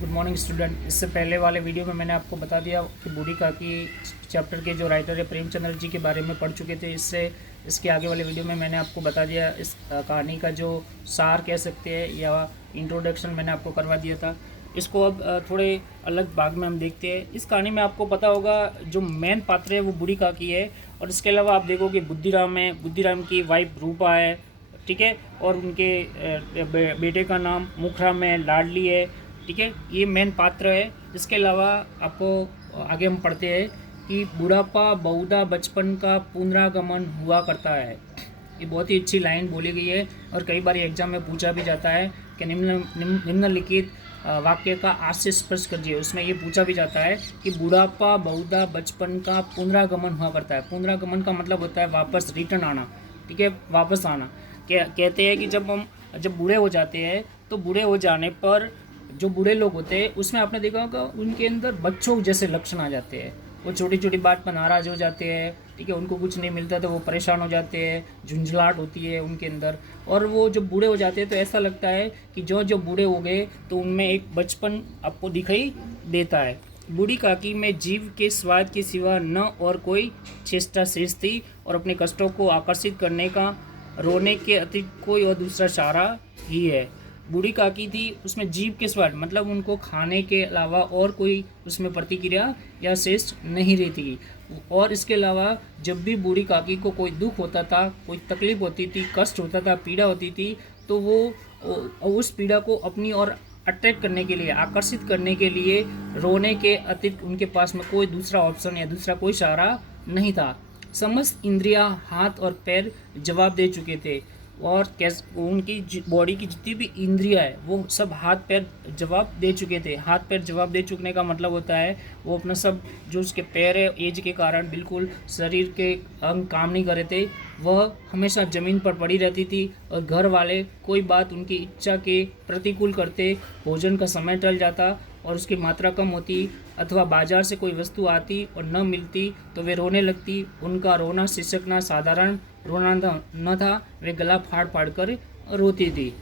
Good morning student. इससे पहले वाले वीडियो में मैंने आपको बता दिया कि बूढ़ी काकी चैप्टर के जो राइटर है प्रेमचंद्र जी के बारे में पढ़ चुके थे। इसके आगे वाले वीडियो में मैंने आपको बता दिया इस कहानी का जो सार कह सकते हैं या इंट्रोडक्शन मैंने आपको करवा दिया था। इसको अब थोड़े अलग भाग में हम देखते हैं। इस कहानी में आपको पता होगा जो मेन पात्र है वो बूढ़ी काकी है, और इसके अलावा आप देखोगे बुद्धिराम है, बुद्धिराम की वाइफ रूपा है, ठीक है, और उनके बेटे का नाम मुखराम है, लाडली है, ठीक है। ये मेन पात्र है। इसके अलावा आपको आगे हम पढ़ते हैं कि बुढ़ापा बहुधा बचपन का पुनरागमन हुआ करता है। ये बहुत ही अच्छी लाइन बोली गई है और कई बार एग्जाम में पूछा भी जाता है कि निम्नलिखित वाक्य का आशय स्पष्ट कीजिए। उसमें ये पूछा भी जाता है कि बुढ़ापा बहुधा बचपन का पुनरागमन हुआ करता है। पुनरागमन का मतलब होता है वापस, रिटर्न आना, ठीक है, वापस आना। कहते हैं कि जब बूढ़े हो जाते हैं तो बूढ़े हो जाने पर जो बूढ़े लोग होते हैं उसमें आपने देखा होगा उनके अंदर बच्चों जैसे लक्षण आ जाते हैं। वो छोटी छोटी बात पर नाराज़ हो जाते हैं, ठीक है, उनको कुछ नहीं मिलता तो वो परेशान हो जाते हैं, झुंझलाहट होती है उनके अंदर। और वो जब बूढ़े हो जाते हैं तो ऐसा लगता है कि जो बूढ़े हो गए तो उनमें एक बचपन आपको दिखाई देता है। बूढ़ी काकी में जीव के स्वाद के सिवा न और कोई चेष्टा शेष थी, और अपने कष्टों को आकर्षित करने का रोने के अतिरिक्त कोई और दूसरा सहारा ही है। बूढ़ी काकी थी, उसमें जीव के स्वाद मतलब उनको खाने के अलावा और कोई उसमें प्रतिक्रिया या शेष नहीं रहती। और इसके अलावा जब भी बूढ़ी काकी को कोई दुख होता था, कोई तकलीफ होती थी, कष्ट होता था, पीड़ा होती थी, तो वो उस पीड़ा को अपनी ओर अट्रैक्ट करने के लिए, आकर्षित करने के लिए रोने के अतिरिक्त उनके पास में कोई दूसरा ऑप्शन या दूसरा कोई सहारा नहीं था। समस्त इंद्रियां, हाथ और पैर जवाब दे चुके थे, और उनकी बॉडी की जितनी भी इंद्रियां है वो सब हाथ पैर जवाब दे चुके थे। हाथ पैर जवाब दे चुकने का मतलब होता है वो अपना सब जो उसके पैर है एज के कारण बिल्कुल शरीर के अंग काम नहीं कर रहे थे, वह हमेशा ज़मीन पर पड़ी रहती थी। और घर वाले कोई बात उनकी इच्छा के प्रतिकूल करते, भोजन का समय टल जाता और उसकी मात्रा कम होती, अथवा बाजार से कोई वस्तु आती और न मिलती तो वे रोने लगती। उनका रोना सिसकना साधारण रोना न था, वे गला फाड़ फाड़ कर रोती थी।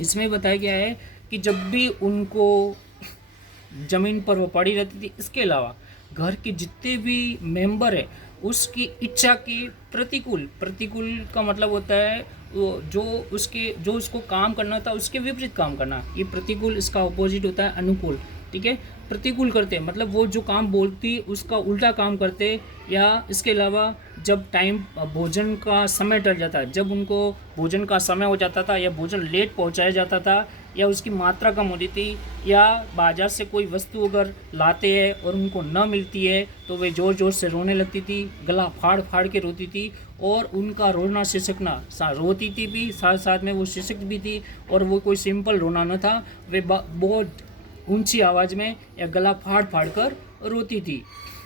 इसमें बताया गया है कि जब भी उनको ज़मीन पर वो पड़ी रहती थी, इसके अलावा घर के जितने भी मेंबर है उसकी इच्छा के प्रतिकूल, प्रतिकूल का मतलब होता है जो उसको काम करना था उसके विपरीत काम करना। ये प्रतिकूल, इसका ऑपोजिट होता है अनुकूल, ठीक है। प्रतिकूल करते मतलब वो जो काम बोलती उसका उल्टा काम करते। या इसके अलावा जब टाइम भोजन का समय टल जाता, जब उनको भोजन का समय हो जाता था या भोजन लेट पहुंचाया जाता था या उसकी मात्रा कम होती थी, या बाजार से कोई वस्तु अगर लाते हैं और उनको न मिलती है तो वे ज़ोर ज़ोर से रोने लगती थी, गला फाड़ फाड़ के रोती थी। और उनका रोना सिसकना, रोती थी भी साथ साथ में वो सिसक भी थी, और वो कोई सिंपल रोना न था, वे बहुत ऊंची आवाज़ में या गला फाड़ फाड़ कर रोती थी।